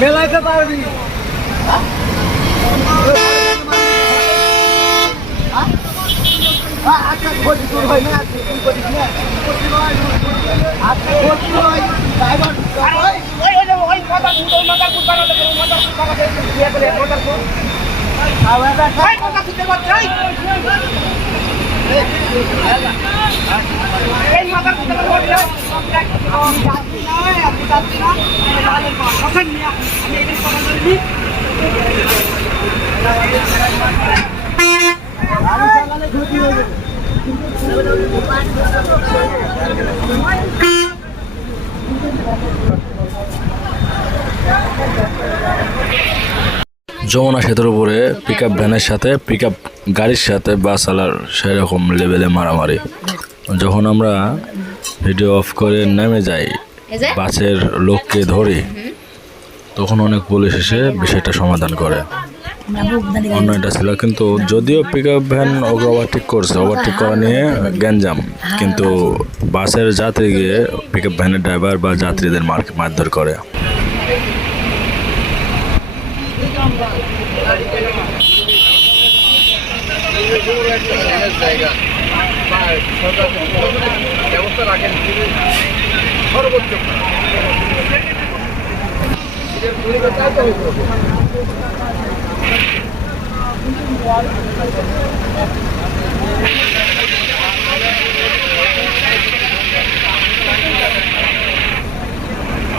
মেলাইতে পারবি আচ্ছা ক্ষতি তোর হয় না করিস না আচ্ছা ক্ষতি হয় ড্রাইভার ওই কথা যমুনা সেতুর উপরে পিকআপ ভ্যানের সাথে পিকআপ গাড়ির সাথে বাস আলার সেরকম লেভেলে মারামারি। যখন আমরা ভিডিও অফ করে নেমে যাই বাসের লোককে ধরি তখন অনেক পুলিশ এসে বিষয়টা সমাধান করে। অন্যটা ছিল কিন্তু যদিও পিকআপ ভ্যান ওকে ওভারটেক করছে, ওভারটেক করা নিয়ে গ্যাঞ্জাম, কিন্তু বাসের যাত্রী গিয়ে পিকআপ ভ্যানের ড্রাইভার বা যাত্রীদের মারধর করে। ব্যবস্থা রাখেন সর্বোচ্চ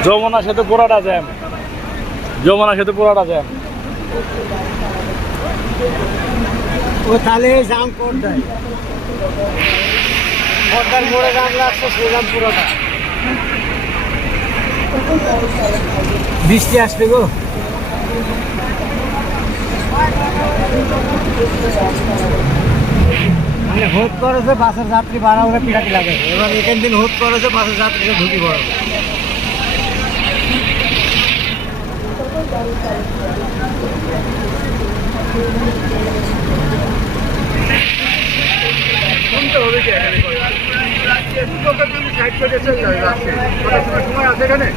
যমুনা সেতু পুরাটা জ্যাম, যমুনা সেতু পুরাটা জ্যাম। ও তাহলে জাম কোন দেয় পদ্মার মোড়ে জাম লাগছে, সে জাম পুরাটা। বৃষ্টি আসবে গো, মানে হোদ করেছে বাসের যাত্রী বাড়া ওরা পিটাকি লাগে। এবার এখান দিন হোদ করেছে বাসের যাত্রীকে ঢুকি পড়ে। শুনতে হবে কি এখানে সাইড করে চলে যাবে, সময় আছে এখানে।